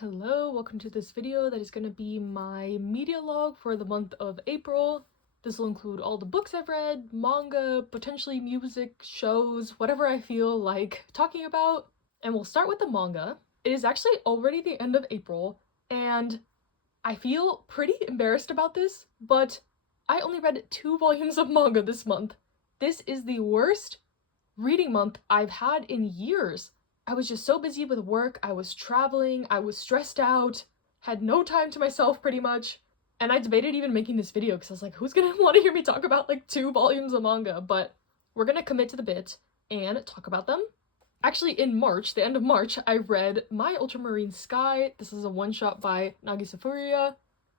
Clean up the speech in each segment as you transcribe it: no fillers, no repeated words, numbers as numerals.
Hello, welcome to this video that is going to be my media log for the month of April. This will include all the books I've read, manga, potentially music, shows, whatever I feel like talking about. And we'll start with the manga. It is actually already the end of April, and I feel pretty embarrassed about this, but I only read 2 volumes of manga this month. This is the worst reading month I've had in years. I was just so busy with work, I was traveling, I was stressed out, had no time to myself pretty much, and I debated even making this video because I was like, who's gonna want to hear me talk about like 2 volumes of manga? But we're gonna commit to the bit and talk about them. Actually, in March, the end of March, I read My Ultramarine Sky. This is a one-shot by Nagisa Furuya,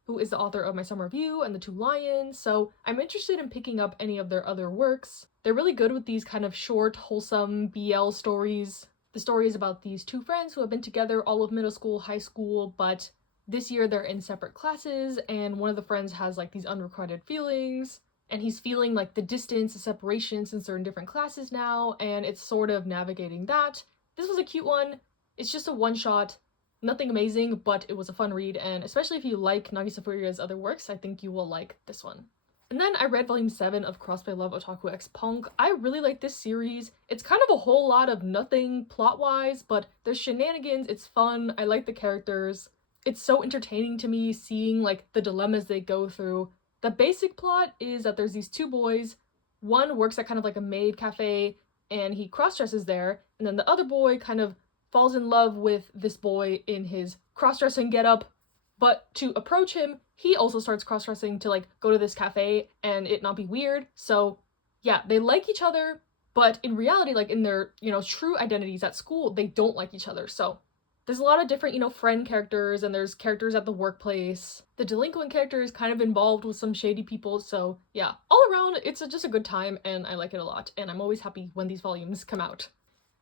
who is the author of My Summer Review and The Two Lions, so I'm interested in picking up any of their other works. They're really good with these kind of short, wholesome BL stories. The story is about these 2 friends who have been together all of middle school, high school, but this year they're in separate classes, and one of the friends has like these unrequited feelings, and he's feeling like the distance, the separation since they're in different classes now, and it's sort of navigating that. This was a cute one. It's just a one-shot. Nothing amazing, but it was a fun read, and especially if you like Nagisa Furuya's other works, I think you will like this one. And then I read volume 7 of Crossed by Love Otaku X Punk. I really like this series. It's kind of a whole lot of nothing plot-wise, but there's shenanigans, it's fun, I like the characters. It's so entertaining to me seeing like the dilemmas they go through. The basic plot is that there's these 2 boys. One works at kind of like a maid cafe, and he cross-dresses there, and then the other boy kind of falls in love with this boy in his cross-dressing getup, but to approach him, he also starts cross-dressing to like go to this cafe and it not be weird. So yeah, they like each other, but in reality, like in their, true identities at school, they don't like each other. So there's a lot of different, friend characters, and there's characters at the workplace. The delinquent character is kind of involved with some shady people, so yeah, all around, it's just a good time, and I like it a lot, and I'm always happy when these volumes come out.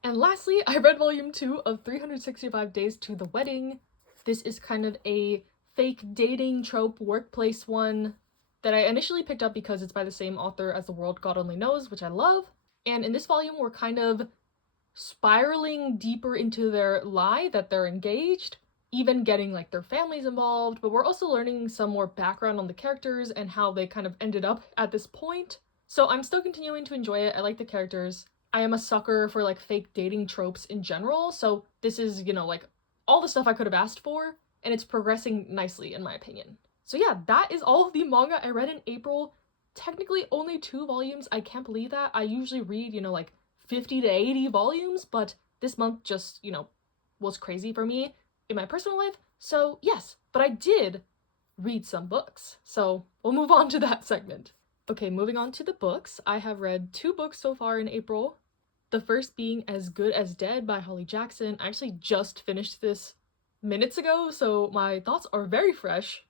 And lastly, I read volume 2 of 365 Days to the Wedding. This is kind of a fake dating trope workplace one that I initially picked up because it's by the same author as The World God Only Knows, which I love. And in this volume, we're kind of spiraling deeper into their lie that they're engaged, even getting like their families involved, but we're also learning some more background on the characters and how they kind of ended up at this point. So I'm still continuing to enjoy it. I like the characters. I am a sucker for like fake dating tropes in general, so this is, like all the stuff I could have asked for, and it's progressing nicely in my opinion. So yeah, that is all of the manga I read in April. Technically only 2 volumes. I can't believe that. I usually read, like 50 to 80 volumes, but this month just, was crazy for me in my personal life. So yes, but I did read some books. So we'll move on to that segment. Okay, moving on to the books. I have read 2 books so far in April. The first being As Good as Dead by Holly Jackson. I actually just finished this minutes ago, so my thoughts are very fresh.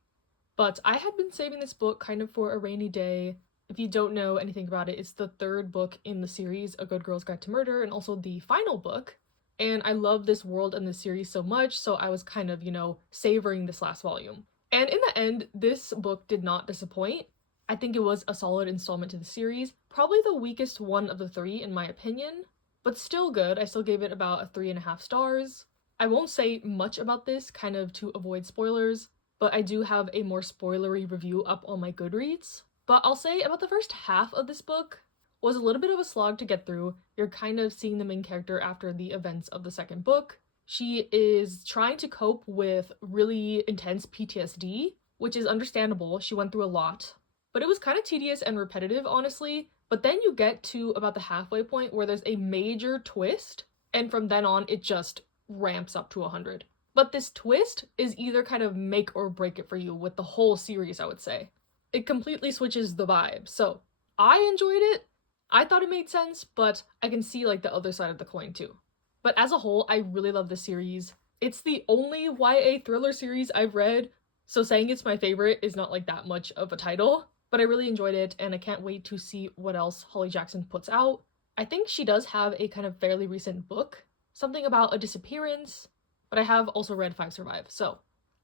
But I had been saving this book kind of for a rainy day. If you don't know anything about it, it's the 3rd book in the series, A Good Girl's Guide to Murder, and also the final book. And I love this world and this series so much, so I was kind of, savoring this last volume. And in the end, this book did not disappoint. I think it was a solid installment to the series, probably the weakest one of the 3 in my opinion, but still good. I still gave it about a 3.5 stars. I won't say much about this, kind of to avoid spoilers, but I do have a more spoilery review up on my Goodreads. But I'll say about the first half of this book was a little bit of a slog to get through. You're kind of seeing the main character after the events of the 2nd book. She is trying to cope with really intense PTSD, which is understandable. She went through a lot. But it was kind of tedious and repetitive, honestly. But then you get to about the halfway point where there's a major twist, and from then on it just ramps up to 100. But this twist is either kind of make or break it for you with the whole series, I would say. It completely switches the vibe. So I enjoyed it. I thought it made sense, but I can see like the other side of the coin too. But as a whole, I really love this series. It's the only YA thriller series I've read, so saying it's my favorite is not like that much of a title. But I really enjoyed it, and I can't wait to see what else Holly Jackson puts out. I think she does have a kind of fairly recent book, something about a disappearance, but I have also read 5 Survive, so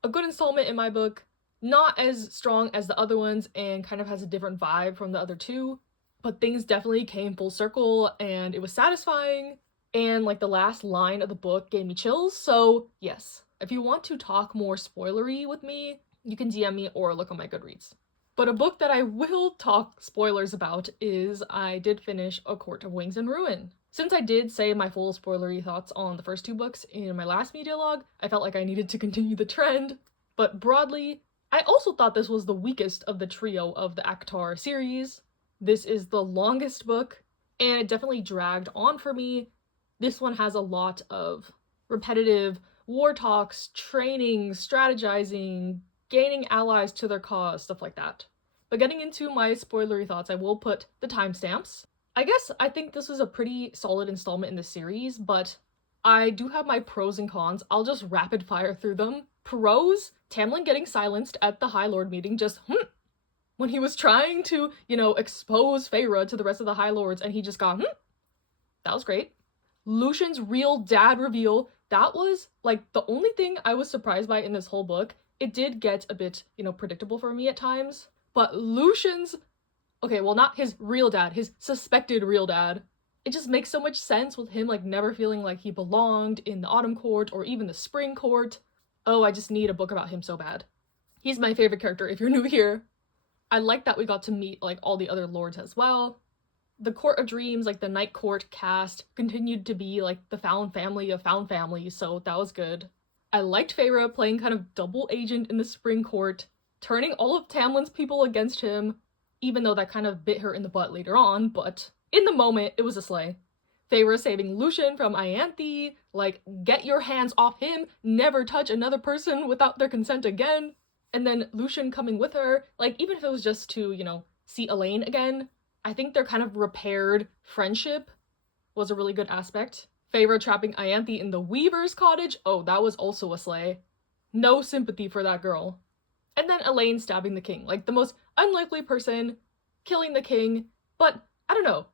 a good installment in my book. Not as strong as the other ones, and kind of has a different vibe from the other 2, but things definitely came full circle, and it was satisfying, and like the last line of the book gave me chills, so yes. If you want to talk more spoilery with me, you can DM me or look on my Goodreads. But a book that I will talk spoilers about is I did finish A Court of Wings and Ruin. Since I did say my full spoilery thoughts on the first 2 books in my last media log, I felt like I needed to continue the trend. But broadly, I also thought this was the weakest of the trio of the acowar series. This is the longest book, and it definitely dragged on for me. This one has a lot of repetitive war talks, training, strategizing, gaining allies to their cause, stuff like that. But getting into my spoilery thoughts, I will put the timestamps. I think this was a pretty solid installment in the series, but I do have my pros and cons. I'll just rapid fire through them. Pros, Tamlin getting silenced at the High Lord meeting, just when he was trying to, expose Feyre to the rest of the High Lords, and he just got That was great. Lucian's real dad reveal, that was, like, the only thing I was surprised by in this whole book. It did get a bit, predictable for me at times, but Lucian's, okay, well, not his real dad, his suspected real dad. It just makes so much sense with him, like, never feeling like he belonged in the Autumn Court or even the Spring Court. Oh, I just need a book about him so bad. He's my favorite character if you're new here. I like that we got to meet, like, all the other lords as well. The Court of Dreams, like, the Night Court cast continued to be, like, the found family of found families, so that was good. I liked Feyre playing kind of double agent in the Spring Court, turning all of Tamlin's people against him, even though that kind of bit her in the butt later on, but in the moment, it was a slay. Feyre saving Lucian from Ianthe, like, get your hands off him, never touch another person without their consent again. And then Lucian coming with her, like, even if it was just to, see Elaine again, I think their kind of repaired friendship was a really good aspect. Feyre trapping Ianthe in the Weaver's cottage, oh, that was also a slay. No sympathy for that girl. And then Elaine stabbing the king, like, the most unlikely person, killing the king, but I don't know.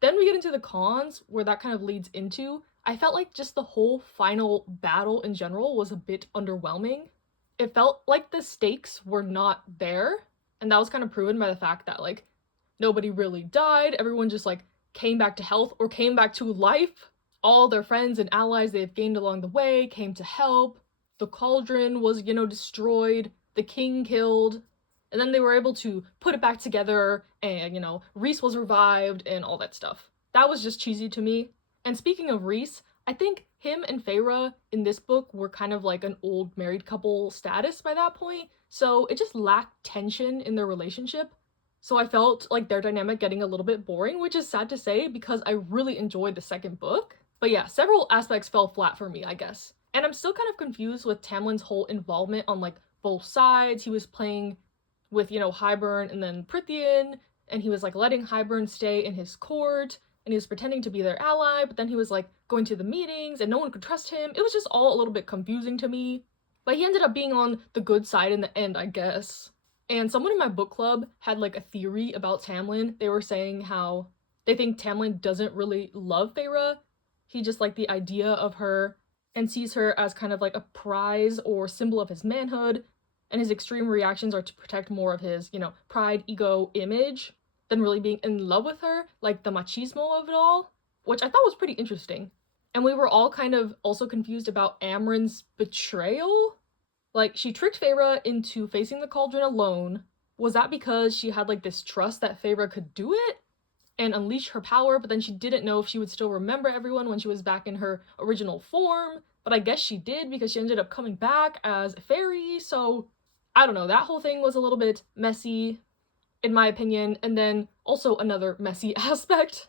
Then we get into the cons, where that kind of leads into, I felt like just the whole final battle in general was a bit underwhelming. It felt like the stakes were not there, and that was kind of proven by the fact that, like, nobody really died, everyone just, like, came back to health or came back to life. All their friends and allies they've gained along the way came to help. The cauldron was, destroyed, the king killed, and then they were able to put it back together, and, Rhys was revived, and all that stuff. That was just cheesy to me. And speaking of Rhys, I think him and Feyre in this book were kind of like an old married couple status by that point, so it just lacked tension in their relationship. So I felt like their dynamic getting a little bit boring, which is sad to say because I really enjoyed the second book. But yeah, several aspects fell flat for me, I guess. And I'm still kind of confused with Tamlin's whole involvement on, like, both sides. He was playing with, Hybern and then Prythian, and he was, like, letting Hybern stay in his court, and he was pretending to be their ally, but then he was, like, going to the meetings, and no one could trust him. It was just all a little bit confusing to me. But he ended up being on the good side in the end, I guess. And someone in my book club had, like, a theory about Tamlin. They were saying how they think Tamlin doesn't really love Feyre. He just liked the idea of her and sees her as kind of like a prize or symbol of his manhood, and his extreme reactions are to protect more of his, pride, ego, image, than really being in love with her, like the machismo of it all, which I thought was pretty interesting. And we were all kind of also confused about Amren's betrayal. Like, she tricked Feyre into facing the cauldron alone. Was that because she had, like, this trust that Feyre could do it and unleash her power, but then she didn't know if she would still remember everyone when she was back in her original form? But I guess she did because she ended up coming back as a fairy, so I don't know. That whole thing was a little bit messy, in my opinion. And then also another messy aspect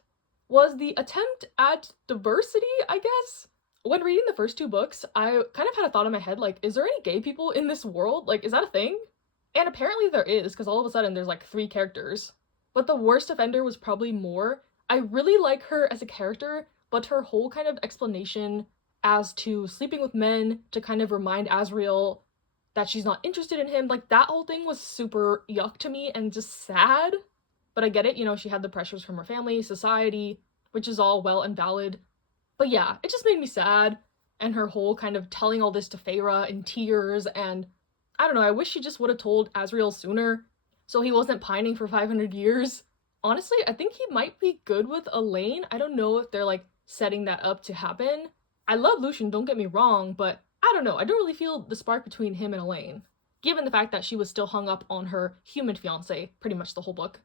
was the attempt at diversity, I guess. When reading the first 2 books, I kind of had a thought in my head, like, is there any gay people in this world? Like, is that a thing? And apparently there is, because all of a sudden there's, like, 3 characters. But the worst offender was probably Mor. I really like her as a character, but her whole kind of explanation as to sleeping with men to kind of remind Asriel that she's not interested in him, like, that whole thing was super yuck to me and just sad. But I get it, she had the pressures from her family, society, which is all well and valid. But yeah, it just made me sad, and her whole kind of telling all this to Feyre in tears, and I don't know, I wish she just would have told Asriel sooner, so he wasn't pining for 500 years. Honestly, I think he might be good with Elaine. I don't know if they're, like, setting that up to happen. I love Lucian, don't get me wrong, but I don't know, I don't really feel the spark between him and Elaine, given the fact that she was still hung up on her human fiance pretty much the whole book.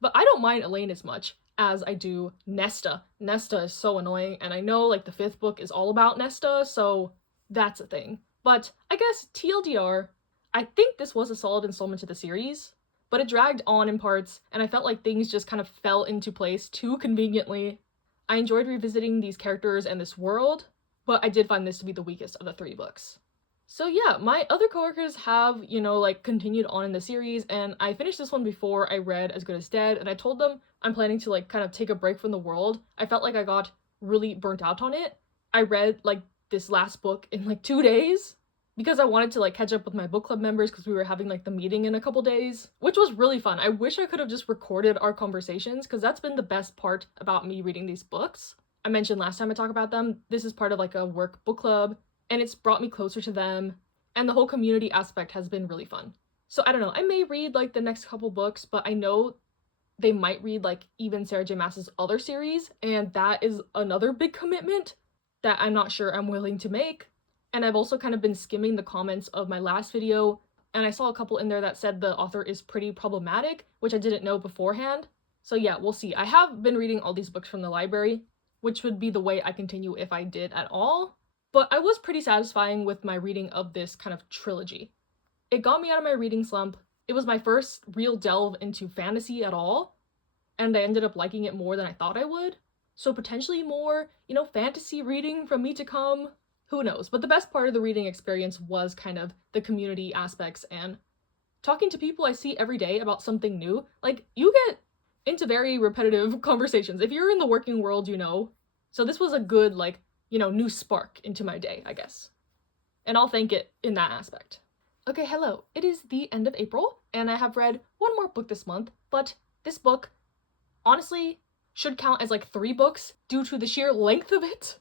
But I don't mind Elaine as much as I do Nesta. Nesta is so annoying, and I know like the 5th book is all about Nesta, so that's a thing. But I guess TLDR, I think this was a solid installment to the series, but it dragged on in parts, and I felt like things just kind of fell into place too conveniently. I enjoyed revisiting these characters and this world, but I did find this to be the weakest of the 3 books. So yeah, my other coworkers have, like continued on in the series, and I finished this one before I read As Good as Dead, and I told them I'm planning to like kind of take a break from the world. I felt like I got really burnt out on it. I read like this last book in like 2 days because I wanted to like catch up with my book club members because we were having like the meeting in a couple days, which was really fun. I wish I could have just recorded our conversations because that's been the best part about me reading these books. I mentioned last time I talked about them, this is part of like a work book club, and it's brought me closer to them, and the whole community aspect has been really fun. So I don't know, I may read like the next couple books, but I know they might read like even Sarah J Maas's other series, and that is another big commitment that I'm not sure I'm willing to make. And I've also kind of been skimming the comments of my last video, and I saw a couple in there that said the author is pretty problematic, which I didn't know beforehand. So yeah, we'll see. I have been reading all these books from the library, which would be the way I continue if I did at all. But I was pretty satisfying with my reading of this kind of trilogy. It got me out of my reading slump. It was my first real delve into fantasy at all, and I ended up liking it more than I thought I would. So potentially more, fantasy reading from me to come. Who knows? But the best part of the reading experience was kind of the community aspects and talking to people I see every day about something new. Like, you get into very repetitive conversations. If you're in the working world, So this was a good, new spark into my day, I guess. And I'll thank it in that aspect. Okay, hello. It is the end of April, and I have read one more book this month, but this book, honestly, should count as like 3 books due to the sheer length of it.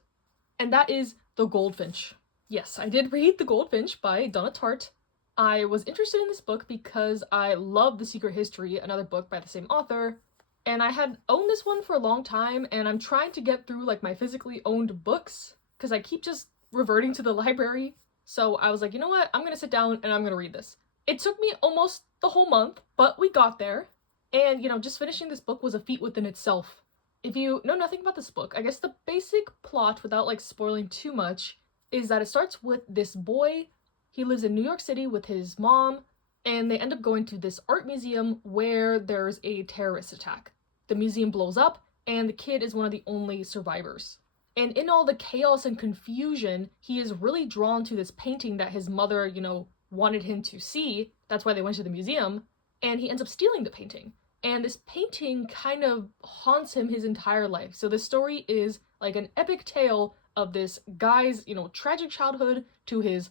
And that is The Goldfinch. Yes, I did read The Goldfinch by Donna Tartt. I was interested in this book because I love The Secret History, another book by the same author, and I had owned this one for a long time, and I'm trying to get through like my physically owned books because I keep just reverting to the library. So I was like, you know what? I'm gonna sit down and I'm gonna read this. It took me almost the whole month, but we got there. And, just finishing this book was a feat within itself. If you know nothing about this book, I guess the basic plot, without like spoiling too much, is that it starts with this boy. He lives in New York City with his mom, and they end up going to this art museum where there's a terrorist attack. The museum blows up, and the kid is one of the only survivors. And in all the chaos and confusion, he is really drawn to this painting that his mother, wanted him to see. That's why they went to the museum, and he ends up stealing the painting. And this painting kind of haunts him his entire life. So the story is like an epic tale of this guy's, tragic childhood to his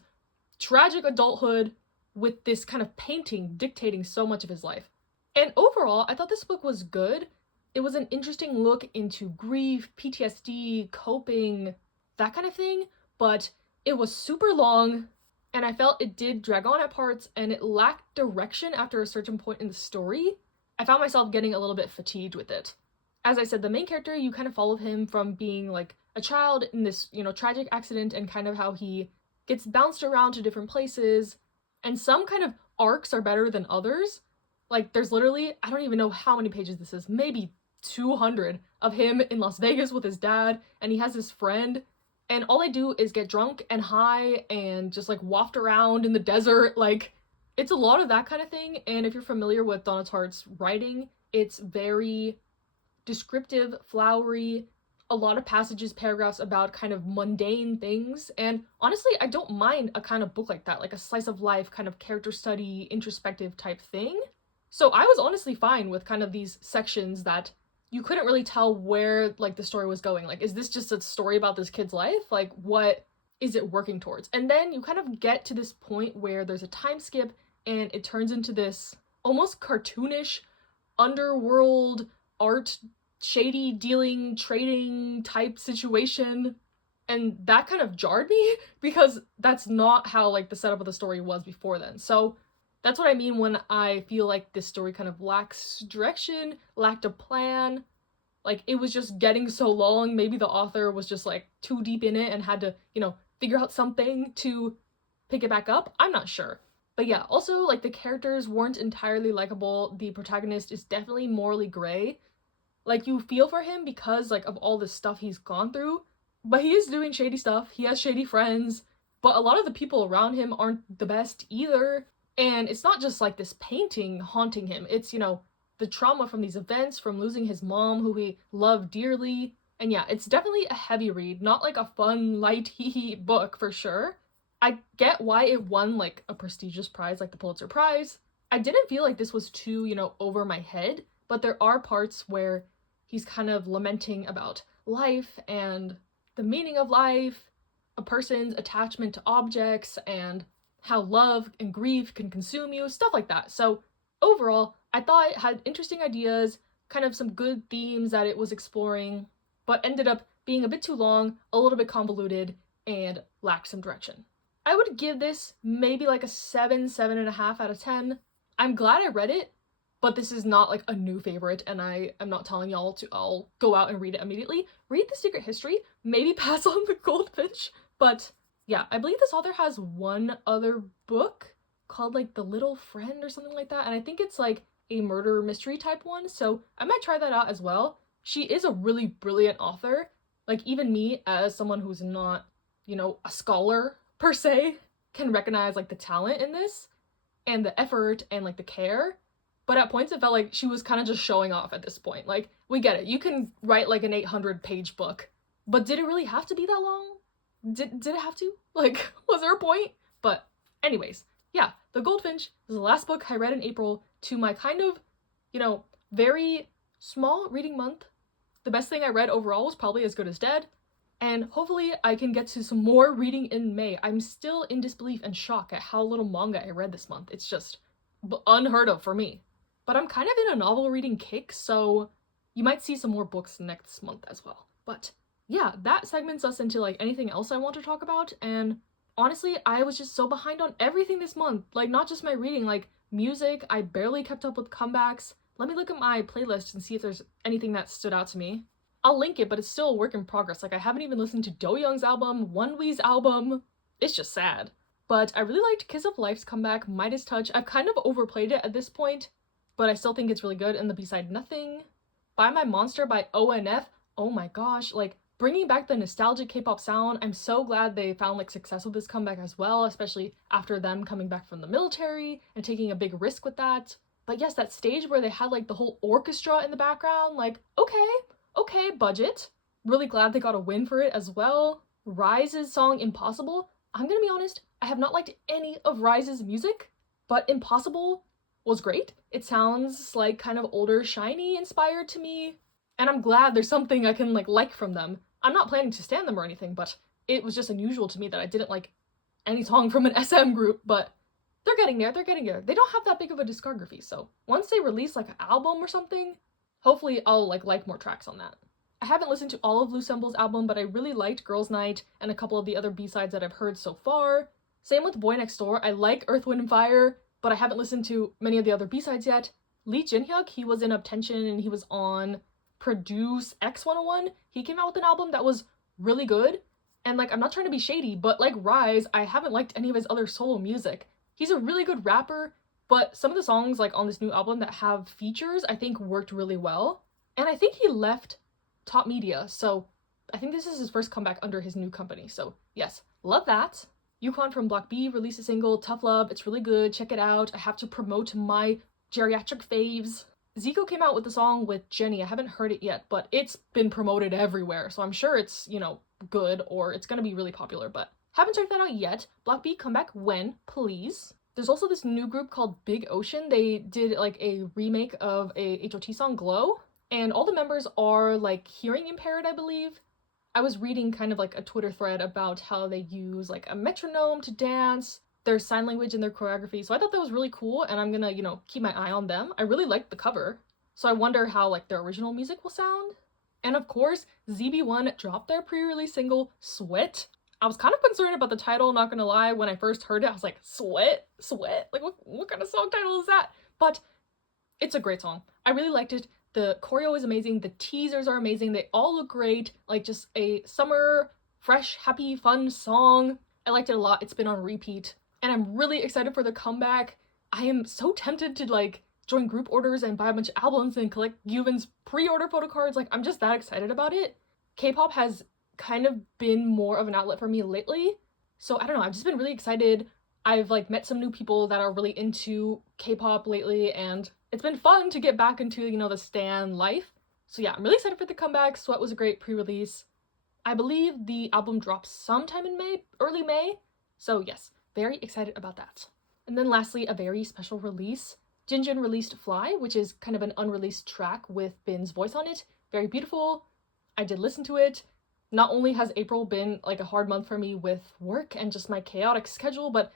tragic adulthood with this kind of painting dictating so much of his life. And overall, I thought this book was good. It was an interesting look into grief, PTSD, coping, that kind of thing, but it was super long, and I felt it did drag on at parts, and it lacked direction after a certain point in the story. I found myself getting a little bit fatigued with it. As I said, the main character, you kind of follow him from being like a child in this, tragic accident and kind of how he gets bounced around to different places, and some kind of arcs are better than others. Like, there's literally, I don't even know how many pages this is, maybe 200 of him in Las Vegas with his dad, and he has his friend, and all they do is get drunk and high and just like waft around in the desert. Like, it's a lot of that kind of thing. And if you're familiar with Donna Tartt's writing, it's very descriptive, flowery, a lot of passages, paragraphs about kind of mundane things. And honestly, I don't mind a kind of book like that, like a slice of life kind of character study, introspective type thing. So I was honestly fine with kind of these sections that you couldn't really tell where like the story was going. Like, is this just a story about this kid's life? Like, what is it working towards? And then you kind of get to this point where there's a time skip and it turns into this almost cartoonish underworld art, shady dealing, trading type situation. And that kind of jarred me because that's not how like the setup of the story was before then. So that's what I mean when I feel like this story kind of lacks direction, lacked a plan. Like, it was just getting so long. Maybe the author was just like too deep in it and had to, figure out something to pick it back up. I'm not sure. But yeah, also, like, the characters weren't entirely likable. The protagonist is definitely morally gray. Like, you feel for him because, like, of all the stuff he's gone through, but he is doing shady stuff. He has shady friends, but a lot of the people around him aren't the best either. And it's not just, like, this painting haunting him. It's, the trauma from these events, from losing his mom, who he loved dearly. And yeah, it's definitely a heavy read, not like a fun, light, hee-hee book for sure. I get why it won, like, a prestigious prize like the Pulitzer Prize. I didn't feel like this was too, over my head, but there are parts where he's kind of lamenting about life and the meaning of life, a person's attachment to objects, and how love and grief can consume you, stuff like that. So overall, I thought it had interesting ideas, kind of some good themes that it was exploring, but ended up being a bit too long, a little bit convoluted, and lacked some direction. I would give this maybe like a 7.5 out of 10. I'm glad I read it, but this is not like a new favorite, and I am not telling y'all to all go out and read it immediately. Read The Secret History, maybe pass on The Goldfinch, but yeah, I believe this author has one other book called like The Little Friend or something like that, and I think it's like a murder mystery type one, so I might try that out as well. She is a really brilliant author. Like, even me, as someone who's not, a scholar per se, can recognize like the talent in this and the effort and like the care. But at points it felt like she was kind of just showing off at this point. Like, we get it. You can write like an 800-page book, but did it really have to be that long? Did it have to? Like, was there a point? But anyways, yeah, The Goldfinch is the last book I read in April to my kind of, very small reading month. The best thing I read overall was probably As Good as Dead, and hopefully I can get to some more reading in May. I'm still in disbelief and shock at how little manga I read this month. It's just unheard of for me. But I'm kind of in a novel reading kick, so you might see some more books next month as well. But yeah, that segments us into like anything else I want to talk about, and honestly, I was just so behind on everything this month. Like, not just my reading, like music, I barely kept up with comebacks. Let me look at my playlist and see if there's anything that stood out to me. I'll link it, but it's still a work in progress. Like, I haven't even listened to Do Young's album, Wonwee's album. It's just sad. But I really liked Kiss of Life's comeback, Midas Touch. I've kind of overplayed it at this point, but I still think it's really good. And the B-side, Nothing. Buy My Monster by ONF. Oh my gosh, like, bringing back the nostalgic K-pop sound. I'm so glad they found like success with this comeback as well, especially after them coming back from the military and taking a big risk with that. But yes, that stage where they had like the whole orchestra in the background, like, okay, budget. Really glad they got a win for it as well. Rise's song Impossible. I'm gonna be honest, I have not liked any of Rise's music, but Impossible was great. It sounds like kind of older Shiny inspired to me, and I'm glad there's something I can like from them. I'm not planning to stan them or anything, but it was just unusual to me that I didn't like any song from an SM group, but they're getting there. They don't have that big of a discography, so once they release like an album or something, hopefully I'll like more tracks on that. I haven't listened to all of Lucemble's album, but I really liked Girls' Night and a couple of the other B-sides that I've heard so far. Same with Boy Next Door. I like Earth, Wind, and Fire, but I haven't listened to many of the other B-sides yet. Lee Jin-hyuk, he was in Uptension and he was on Produce X101. He came out with an album that was really good, and like, I'm not trying to be shady, but like Rise, I haven't liked any of his other solo music. He's a really good rapper, but some of the songs like on this new album that have features I think worked really well. And I think he left Top Media, so I think this is his first comeback under his new company. So yes, love that. Yukon from Block B released a single, Tough Love. It's really good, check it out. I have to promote my geriatric faves. Zico came out with the song with Jenny. I haven't heard it yet, but it's been promoted everywhere, so I'm sure it's, good, or it's gonna be really popular, but haven't checked that out yet. Block B, come back when, please. There's also this new group called Big Ocean. They did like a remake of a HOT song, Glow, and all the members are like hearing impaired, I believe. I was reading kind of like a Twitter thread about how they use like a metronome to dance, there's sign language in their choreography, so I thought that was really cool, and I'm gonna, keep my eye on them. I really liked the cover, so I wonder how like their original music will sound. And of course, ZB1 dropped their pre-release single, Sweat. I was kind of concerned about the title, not gonna lie. When I first heard it, I was like, Sweat? Like, what kind of song title is that? But it's a great song. I really liked it. The choreo is amazing. The teasers are amazing. They all look great. Like, just a summer fresh, happy, fun song. I liked it a lot. It's been on repeat. And I'm really excited for the comeback. I am so tempted to like join group orders and buy a bunch of albums and collect Yuvin's pre-order photo cards. Like, I'm just that excited about it. K-pop has kind of been more of an outlet for me lately. So I don't know, I've just been really excited. I've like met some new people that are really into K-pop lately, and it's been fun to get back into, you know, the stan life. So yeah, I'm really excited for the comeback. Sweat was a great pre-release. I believe the album drops sometime in May, early May. So yes, very excited about that. And then lastly, a very special release. Jinjin released Fly, which is kind of an unreleased track with Bin's voice on it. Very beautiful. I did listen to it. Not only has April been like a hard month for me with work and just my chaotic schedule, but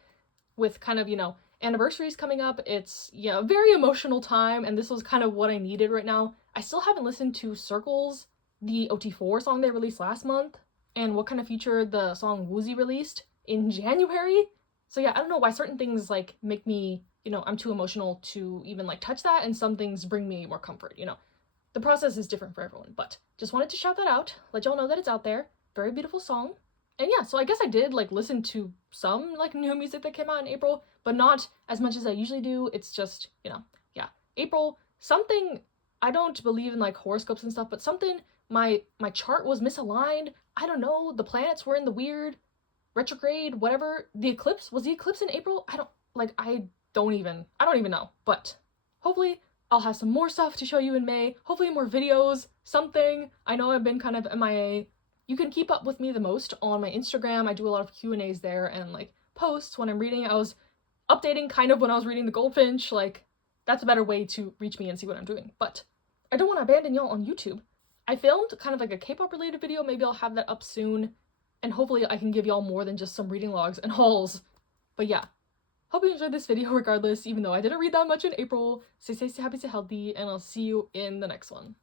with kind of, you know, anniversaries coming up, it's, you know, a very emotional time, and this was kind of what I needed right now. I still haven't listened to Circles, the OT4 song they released last month, and What Kind of Future, the song Woozy released in January. So yeah, I don't know why certain things like make me, you know, I'm too emotional to even like touch that, and some things bring me more comfort, you know. The process is different for everyone, but just wanted to shout that out, let y'all know that it's out there. Very beautiful song. And yeah, so I guess I did like listen to some like new music that came out in April, but not as much as I usually do. It's just, you know, yeah, April, something, I don't believe in like horoscopes and stuff, but something, my chart was misaligned. I don't know, the planets were in the weird retrograde, whatever. Was the eclipse in April? I don't even know, but hopefully I'll have some more stuff to show you in May, hopefully more videos, something. I know I've been kind of MIA. You can keep up with me the most on my Instagram. I do a lot of Q&As there and like posts when I'm reading. I was updating kind of when I was reading The Goldfinch. Like, that's a better way to reach me and see what I'm doing. But I don't want to abandon y'all on YouTube. I filmed kind of like a K-pop related video. Maybe I'll have that up soon. And hopefully I can give y'all more than just some reading logs and hauls. But yeah, hope you enjoyed this video regardless, even though I didn't read that much in April. Stay safe, stay happy, stay healthy, and I'll see you in the next one.